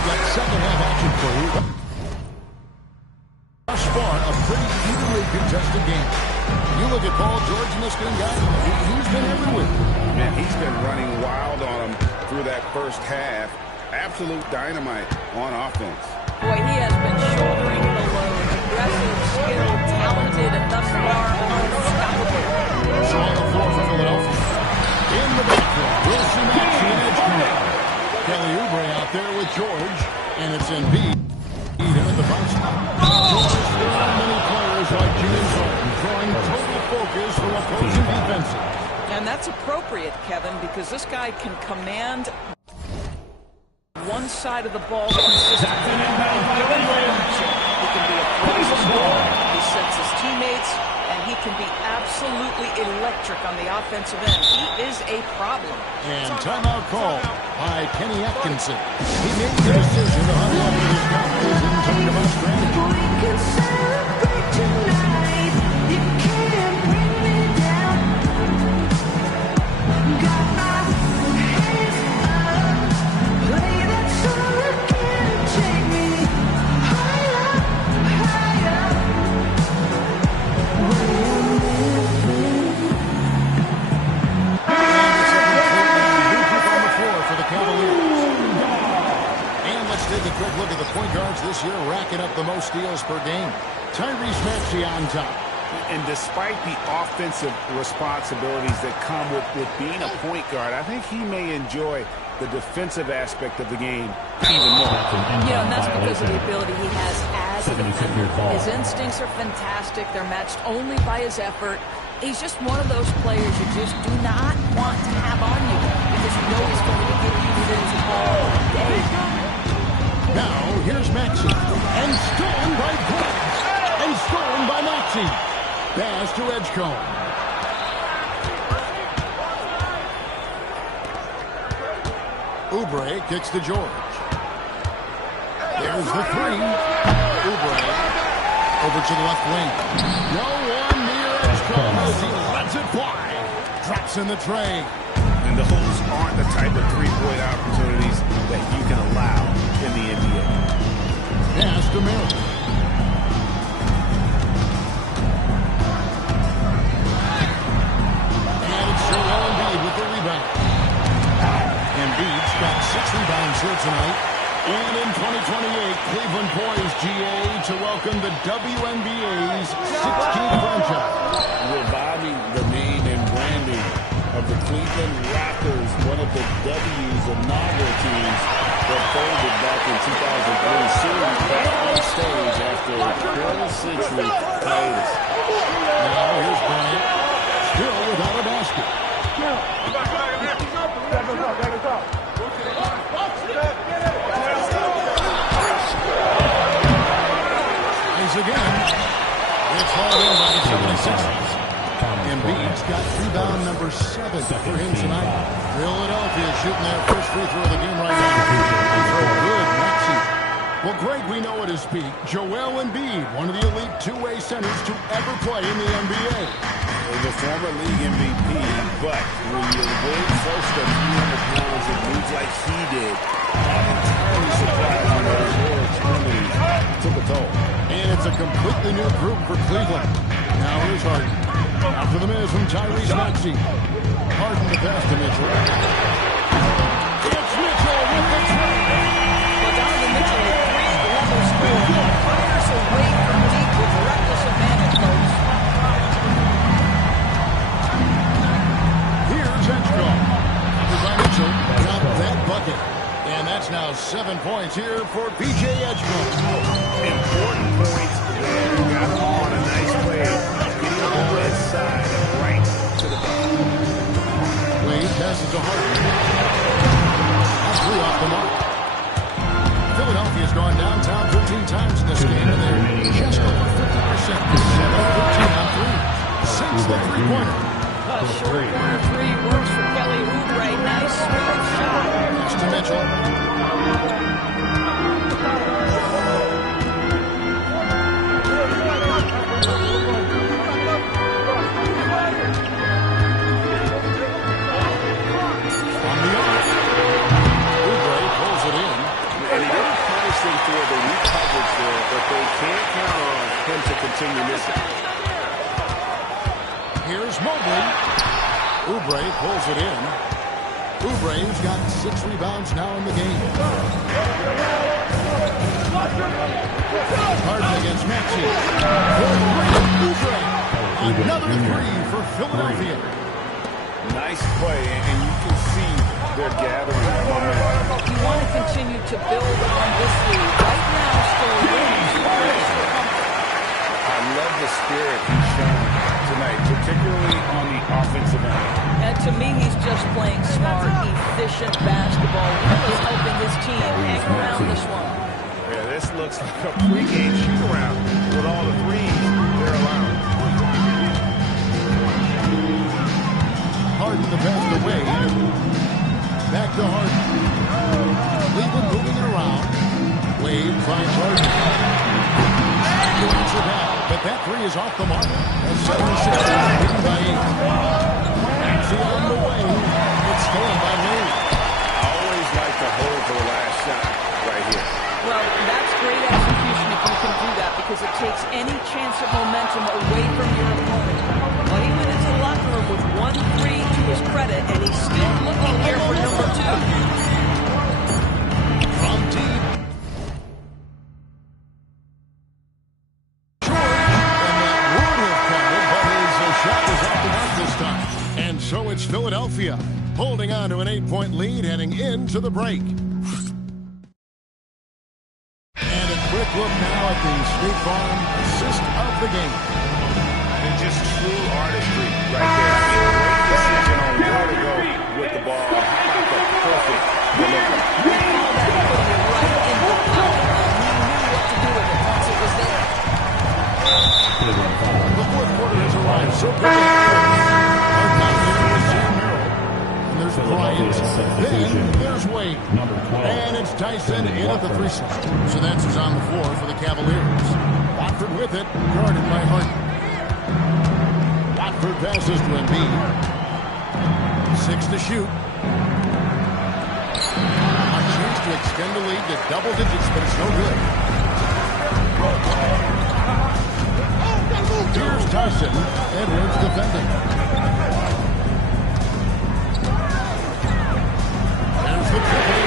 we've got second half action for you. Thus far, a pretty evenly contested game. You look at Paul George in this game, guys. He's been everywhere. Man, he's been running wild on him through that first half. Absolute dynamite on offense. Boy, he has been shouldering the load. Aggressive, skilled, talented, and thus far unstoppable. So on the floor for Philadelphia. In the backcourt, we'll see Maxey and Edgecombe. Kelly Oubre out there with George, and it's Embiid. In at the bounce. George, there are many players like James Harden drawing total focus from opposing defenses. And that's appropriate, Kevin, because this guy can command one side of the ball consistently. He can be a crazy scorer. He sets his teammates, and he can be absolutely electric on the offensive end. He is a problem. And timeout call by Kenny Atkinson. He made the decision to huddle up with his guys and talk about strategy. We can celebrate tonight. You can't bring me down. Got my hands up. Play that song again. Take me higher, higher. Take a quick look at the point guards this year, racking up the most steals per game. Tyrese Maxey on top. And despite the offensive responsibilities that come with being a point guard, I think he may enjoy the defensive aspect of the game even more. Yeah, and that's because of the ability he has as a defender. His instincts are fantastic. They're matched only by his effort. He's just one of those players you just do not want to have on you because you know he's going to give you things all day. Now, here's Maxey. And stolen by Griggs. And stolen by Maxey. Pass to Edgecombe. Oubre kicks to George. There's the three. Oubre over to the left wing. No one near Edgecombe as he lets it fly. Drops in the tray. And those aren't the type of three-point opportunities that you can allow in the NBA. Pass to Miller. And it's Joel Embiid with the rebound. Embiid's got 6 rebounds here tonight. And in 2028, Cleveland poised, GA, to welcome the WNBA's 16th franchise. Reviving the name and branding of the Cleveland Raptors, one of the W's inaugural teams that folded back in 2003, soon back on stage after a quarter-century hiatus. Now here's Bryant, still without a basket. Nice again. It's hauled in by the 76ers. Embiid's got rebound number 7 for him tonight. Philadelphia shooting their first free throw of the game right now. Free throw good, Maxey. Well, Greg, we know at his peak, Joel Embiid, one of the elite two-way centers to ever play in the NBA. The former league MVP, but when you win close to 300 pounds and moves like he did, I'm entirely surprised when those lower extremities took a toll. And it's a completely new group for Cleveland. Now here's Harden. After the miss from Tyrese Maxey. Harden the pass to Mitchell. It's Mitchell with the three. Well, Donovan Mitchell with 3-level score. Fires away from deep with reckless advantage, folks. Here's Edgecombe. By Mitchell. Got that bucket. And that's now 7 points here for PJ Edgecombe. Important points there. Got him on a nice play. Getting on the red side and right to the ball. Wade passes to Harden. That's 3 off the mark. Philadelphia's gone downtown 13 times in this game, and they're just over 50%. 7-13 on 3. Since the three-pointer. Short corner 3 works for Kelly Oubre. Nice smooth shot. Next to Mitchell. can't count on him to continue missing. Here's Mobley. Oubre pulls it in. Oubre's got 6 rebounds now in the game. Harden against Maxey. Oubre. Another 3 for Philadelphia. Nice play, and you can see they're gathering momentum. You want to continue to build on this lead. Right now, still wins. I love the spirit he's shown tonight, particularly on the offensive end. And to me, he's just playing smart, efficient basketball. Really helping his team hang around this one. Yeah, this looks like a pregame shoot-around with all the threes they're allowing. Harden the pass to Wade. Back to Harden. Cleveland moving it around. Wade finds Harden. To answer that, but that 3 is off the mark. And 76ers leading by 8. Maxey on the way. It's stolen by Wade. I always like to hold for the last shot right here. Well, that's great execution if you can do that, because it takes any chance of momentum away from your opponent. Well, he went into the locker room with 1 3 to his credit, and he's still looking here for number 2. From deep. Short. And that would have counted, but his shot was off the mark this time. And so it's Philadelphia holding on to an 8-point lead heading into the break. And a quick look now at the State Farm assist of the game. And just true artistry right there. Great decision on where to go with the ball. How about the perfect delivery? Right in the pocket. He knew what to do with it once it was there. The fourth quarter has arrived so quickly. Our time here with Sam Merrill. And there's Bryant. Then there's Wade. And it's Tyson in at the 3 slot. So that's who's on the floor for the Cavaliers. Watford with it, guarded by Harden. Watford passes to Embiid. 6 to shoot. A chance to extend the lead to double digits, but it's no good. Here's Tyson. Edwards defending. There's the triple.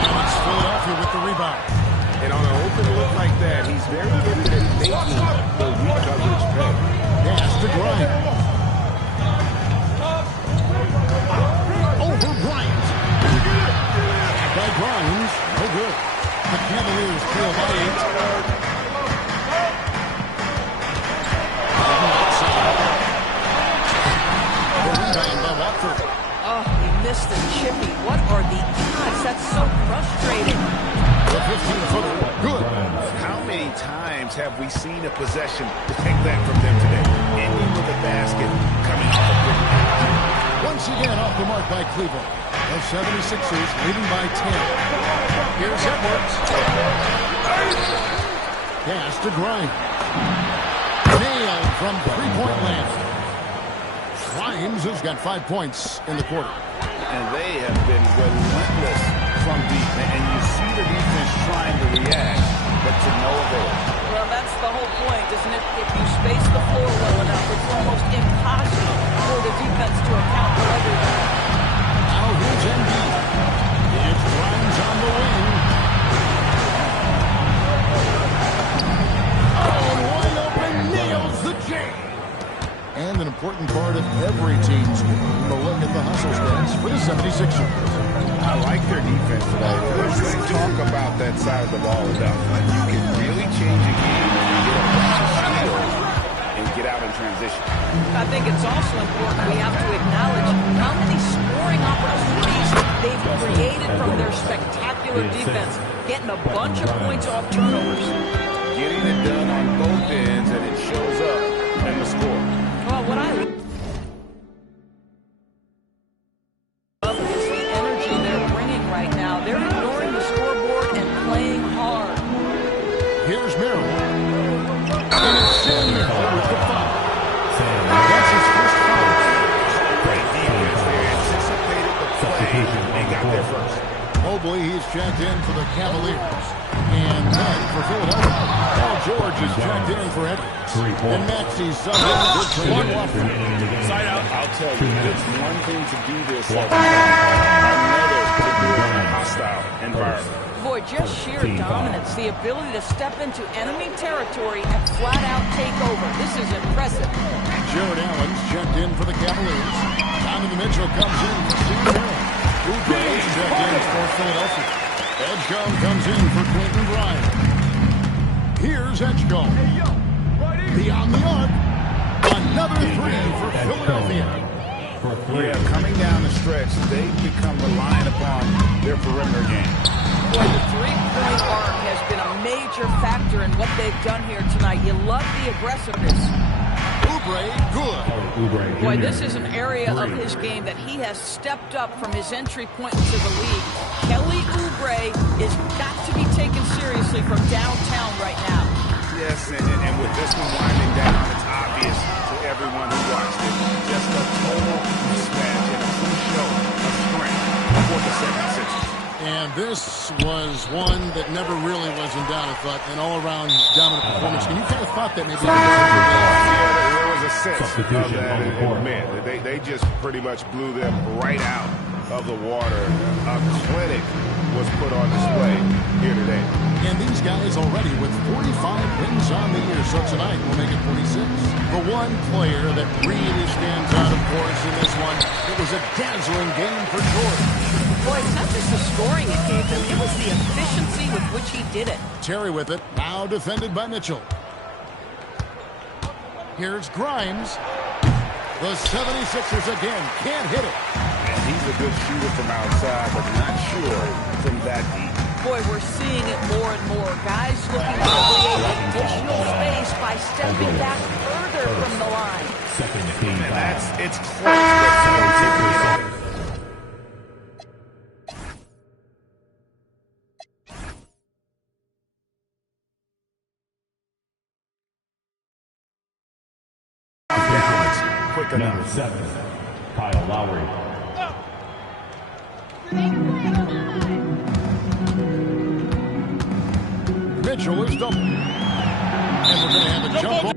And it's Philadelphia with the rebound. And on an open look like that, he's very gifted at making the weak coverage pay. Pass to Bryant. Over Bryant. By Grimes. No good. The Cavaliers trail by 8. The rebound by Watford. Oh, he missed the chippy. What are the odds? That's so frustrating. The 15-footer. Good. How many times have we seen a possession to take that from them today? Ending with a basket coming off a quick pass. Once again off the mark by Cleveland. The 76ers leading by 10. Here's Edwards. Pass to Grimes. Nailed from 3-point land. Grimes has got 5 points in the quarter. And they have been relentless from deep. And you see the defense trying to react, but to no avail. Well, that's the whole point, isn't it? If you space the floor well enough, it's almost impossible for the defense to account for everything. Now here's Embiid. It's Grimes on the wing. Oh, wide open, nails the J. And an important part of every team's game. A look at the hustle stats for the 76ers. I like their defense today. Let's talk about that side of the ball enough. You can really change a game when you get a bunch of steals and get out in transition. I think it's also important we have to acknowledge how many scoring opportunities they've created from their spectacular defense, getting a bunch of points off turnovers. Getting it done on both ends, and it shows up in the score. Well, what I love is the energy they're bringing right now. They're ignoring the scoreboard and playing hard. Here's Merrill. And it's Sam Merrill with the foul. That's his first foul. Great defense. They anticipated the play and got there first. Mobley, he's checked in for the Cavaliers. And none for Philadelphia. is checked in for Edwards. And Maxi's subbed in for Trent Watford. Side out. I'll tell you, it's one thing to do this another to do it in a hostile environment. Boy, just sheer dominance, the ability to step into enemy territory and flat-out take over. This is impressive. Jared Allen's checked in for the Cavaliers. Donovan Mitchell comes in for Steve Merrill. Oubre checked in for Philadelphia. Edgecombe comes in for Quentin Bryant. Here's Edgecombe. Beyond the arc. Another three for Philadelphia. Yeah, coming down the stretch, they've become reliant upon their perimeter game. Boy, the three-point arc has been a major factor in what they've done here tonight. You love the aggressiveness. Oubre, good. Boy, this is an area of his game that he has stepped up from his entry point into the league. Kelly Oubre is got to be taken seriously from downtown right now. Yes, and with this one winding down, it's obvious to everyone who watched it. Just a total mismatch and a true show of strength for the 76ers. And this was one that never really was in doubt, I thought, an all-around dominant performance. And you kind of thought that maybe. Yeah, there was a sense of that admit. They just pretty much blew them right out of the water. A clinic was put on display here today. And these guys already with 45 wins on the year. So tonight we'll make it 46. The one player that really stands out, of course, in this one, it was a dazzling game for George. Boy, it's not just the scoring it gave him, it was the efficiency with which he did it. Terry with it, now defended by Mitchell. Here's Grimes. The 76ers again can't hit it. And he's a good shooter from outside, but not sure from that deep. Boy, we're seeing it more and more. Guys looking to create additional space by stepping back further from the line. And it's close, but quick enough. Number 7, Kyle Lowry. Mitchell is double. And we're going to have a jump ball.